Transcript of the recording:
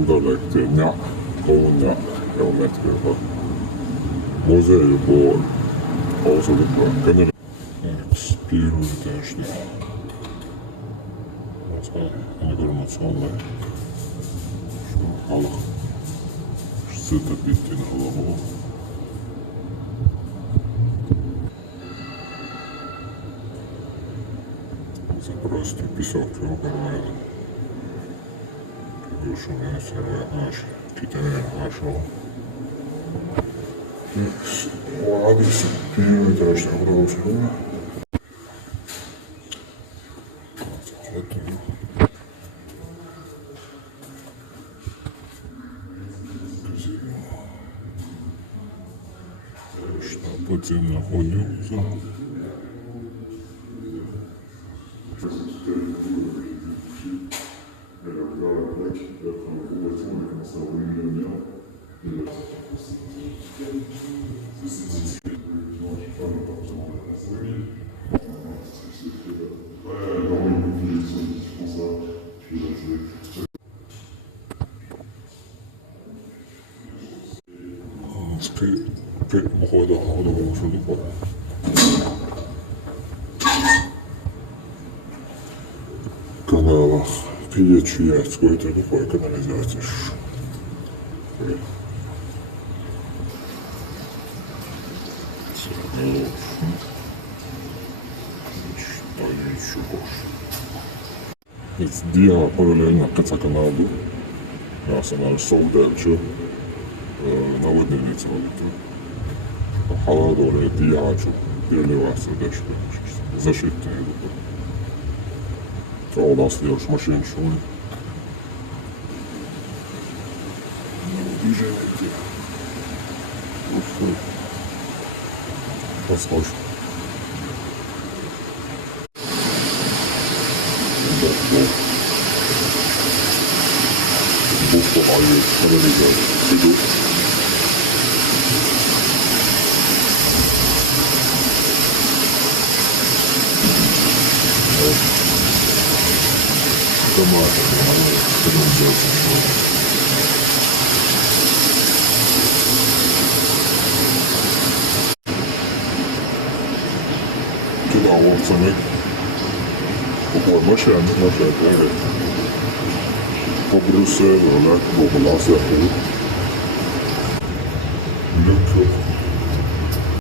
andialekti nja, kounja, geometrialla. Muzeju på Ousulukka. Eks piirusitesti. Информационная школа. Что-то бить на голову. Это просто песок его кормили. Как уж у меня серая наш, китайский нашел. Адрес периметрачная продолжение. Подземная ходилка. Походу, шелупа. Канала Пьячуяцкой, это такой канализация. Что еще больше? Dieva paralēļ Kacakanalu. Jāsanāk Saudēlču наводнильницу. Холодоры, диячу, переливаться дальше. Зашитые. А у нас лишь машин шумы. Движение. Послушай. Бухта мою канализацию. Иду. Томаты, туда овцами. Ой, машина, по Брюсселю, да, по Ласаху. Люк.